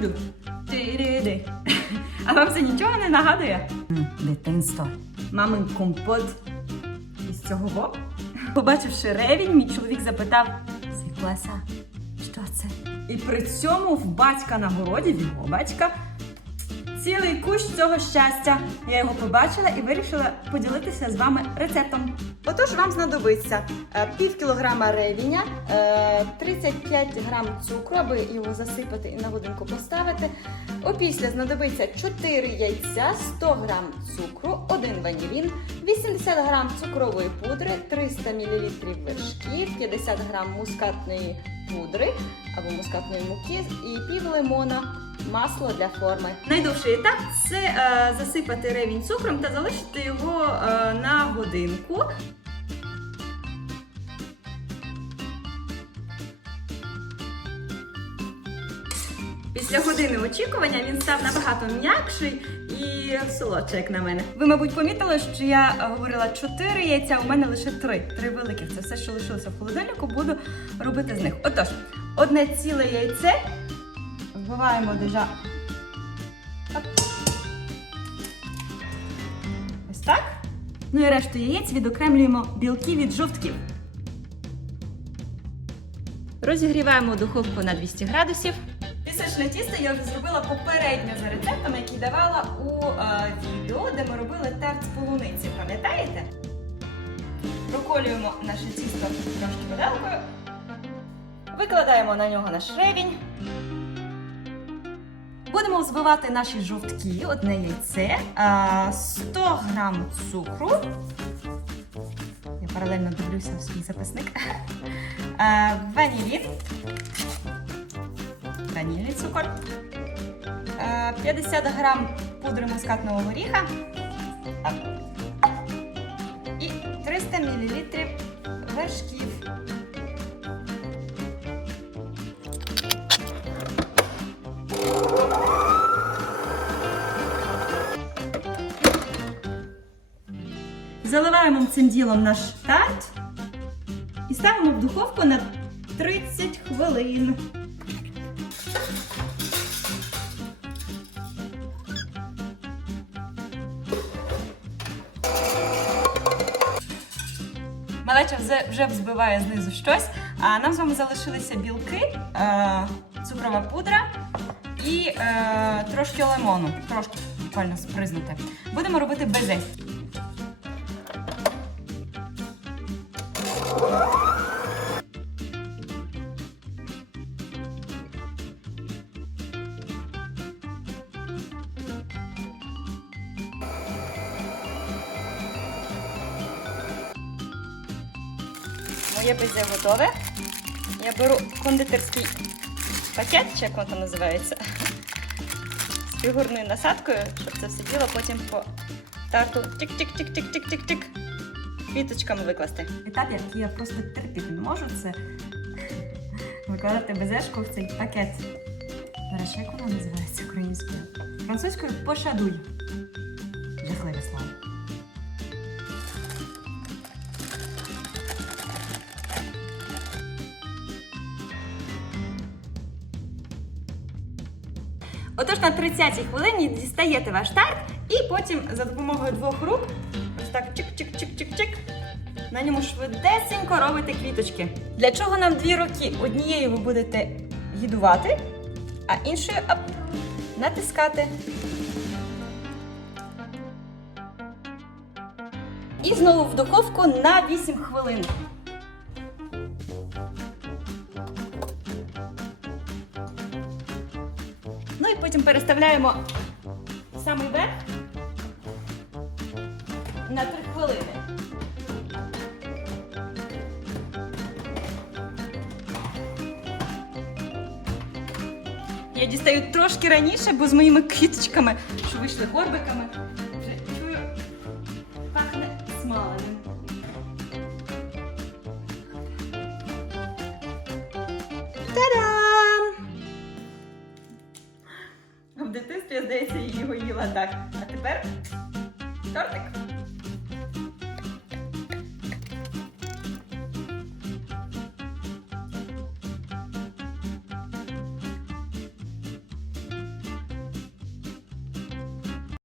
Ду-ду-ду. А вам це нічого не нагадує? Дитинство. Мамин компот із цього Боку. Побачивши ревінь, мій чоловік запитав: Сикласа, що це? І при цьому в батька на городі, в його батька, цілий кущ цього щастя. Я його побачила і вирішила поділитися з вами рецептом. Отож, вам знадобиться е, пів кілограма ревіня, е, 35 грам цукру, аби його засипати і на годинку поставити. Опісля знадобиться 4 яйця, 100 грам цукру, 1 ванілін, 80 грам цукрової пудри, 300 мл вершків, 50 грам мускатної пудри або мускатної муки і пів лимона. Масло для форми. Найдовший етап це е, засипати ревінь цукром та залишити його е, на годинку. Після години очікування він став набагато м'якший і солодший, як на мене. Ви, мабуть, помітили, що я говорила 4 яйця, у мене лише 3. 3 великих. Це все, що лишилося в холодильнику, буду робити з них. Отож, одне ціле яйце вбиваємо. Оп. Ось так. Ну і решту яєць відокремлюємо білки від жовтків. Розігріваємо духовку на 200 градусів. Пісочне тісто я вже зробила попередньо за рецептом, який давала у е, відео, де ми робили тарт з полуниці. Пам'ятаєте? Проколюємо наше тісто трошки виделкою. Викладаємо на нього наш ревінь. Будемо взбивати наші жовтки, одне яйце, 100 грам цукру. Я паралельно дивлюся в свій записник. А, Ванілін. Ванільний цукор. 50 грам пудри мускатного горіха. І 300 мл вершків. Заливаємо цим ділом наш тарт і ставимо в духовку на 30 хвилин. Малеча вже, вже взбиває знизу щось, а нам з вами залишилися білки, е, цукрова пудра і е, трошки лимону, трошки буквально спризнути. Будемо робити безе. Моє безе готове. Я беру кондитерський пакет, чи як воно там називається, з фігурною насадкою, щоб це все діло потім по тарту тик-тик-тик-тик-тик-тик-тик квіточками викласти. Етап, який я просто терпіти не можу, це викладати безешку в цей пакет. До як вона називається українською? Французькою пошадуй. Жахливе слово. Отож, на 30-й хвилині дістаєте ваш тарт і потім за допомогою двох рук ось так чик-чик-чик-чик-чик. На ньому швидесенько робите квіточки. Для чого нам дві руки? Однією ви будете гідувати, а іншою оп, натискати. І знову в духовку на 8 хвилин. Потім переставляємо самий верх на 3 хвилини. Я дістаю трошки раніше, бо з моїми квіточками, що вийшли горбиками, вже чую, пахне смаленим. В дитинстві, здається, її його їла так. А тепер тортик.